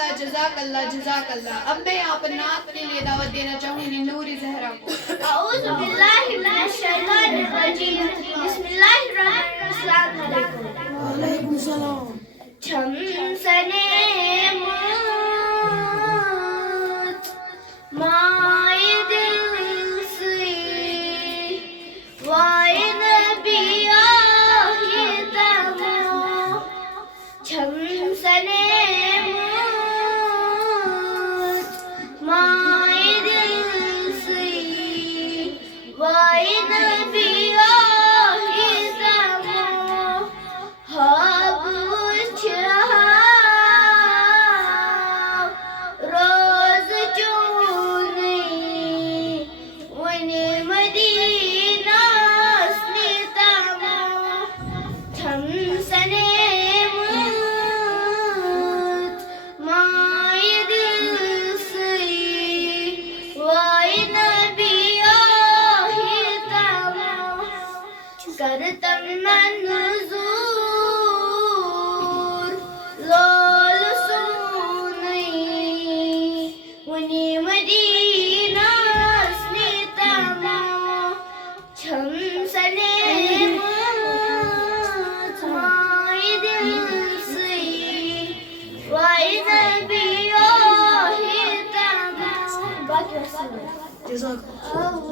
जज़ाकल्लाह जज़ाकल्लाह जज़ाकल्लाह। अब मैं यहाँ पर नात के लिए दावत देना चाहूँगी नूरी ज़हरा को। औज़ु बिल्लाहि मिनश शैतानिर रजीम। बिस्मिल्लाहिर रहमानिर रहीम। वालेकुम सलाम। छम सने मूत माए दिल से वाए नबिया ही तमो। छम सने मूत माए दिल से वाए नबिया ही तमो। रोज चूनी वने मदीना स्नितमो। छम सने मूत माए दिल से वाए नबिया ही तमो। करतम मंजूर लाल सोनई वनी मदीना स्नितमो। छम सने मूत माए दिल से वाए नबिया ही तमो। जज़ाकल्लाह।